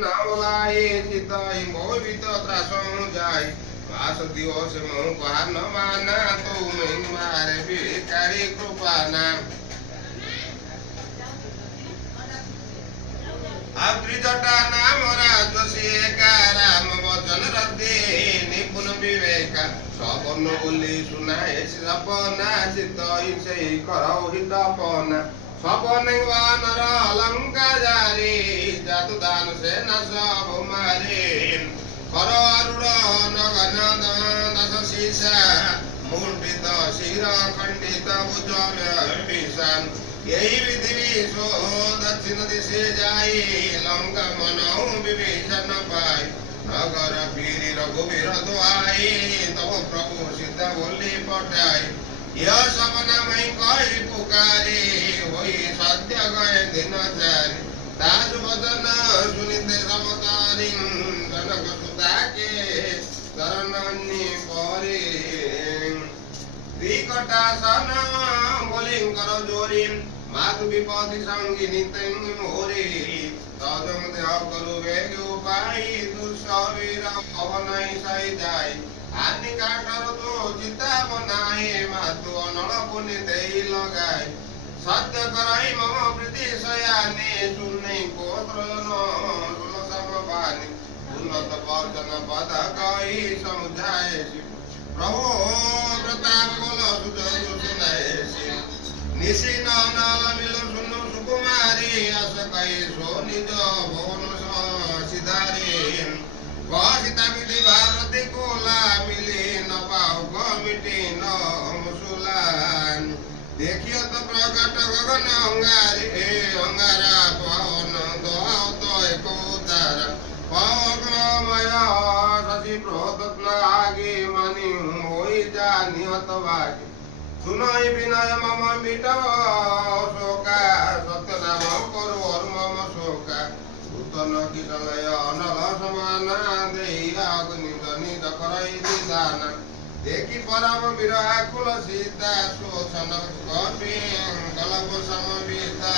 নাওলাই চিতাই মোবিত ত্রাসং যাই বাস দিবস মু পান মানা তুমি মারে ভিকারি কৃপানা अग्रिजटा नाम राजसी एका राम वचन रद्दे निपुण विवेका सपन बोली सुनाए सपना चित इसे करौ हितपना सपने वानर अलंका जारी जातु दान से न सब मारे कर अरुण नगन दश शीशा मुंडित शिर खंडित भुजल विषाण यही पृथ्वी सो दक्षिण दिशे जाई लंका मनाऊ विभीषण पाई नगर पीरी रघुवीर दुआई तब प्रभु सीता बोली पटाई यह सपना में कही पुकारी होई सत्य गए दिन चारी दास वचन सुनिते समतारी जनक सुता के शरणनी परी विकटासन बोलिंकर जोरी मातु विपत्ति संगिनी तेंग मोरी तजम देह करु वेग उपाय दुष्वीर अवनय सही जाय हानि काटर तो चिता बनाए मातु अनल पुनि देई लगाए सत्य कराई मम प्रीति सयाने सुने कोत्रन सुलसम बानी उन्नत वचन पद कही समझाए प्रभु प्रताप बोल सुनाए निशी नाल मिल सुनु सुकुमारी अस कई सो निज भवन सिधारी सीता मिली भारती कोला मिली न पाऊ कमिटी न मुसुलान देखियो तो प्रकट गगन अंगारी अंगारा पवन दोहाव तो एक उतारा पवनमय शशि प्रोत आगे मनि होई जा निहत भागी सुनई विनय मम मिटव शोका सत्य नाम करु और मम शोका उत्तन किशलय अनल समाना देहि अग्नि निद करई निदान देखि परम विराकुल सीता शोषण कपि कलप समविता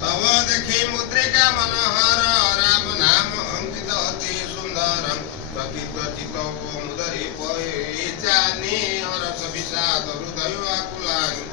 तब देखि मुद्रिका मनोहर राम नाम अंकित अति सुंदर सकित चित मुदरी पय इच्छा नि हरस विषाद हृदय आकुलानि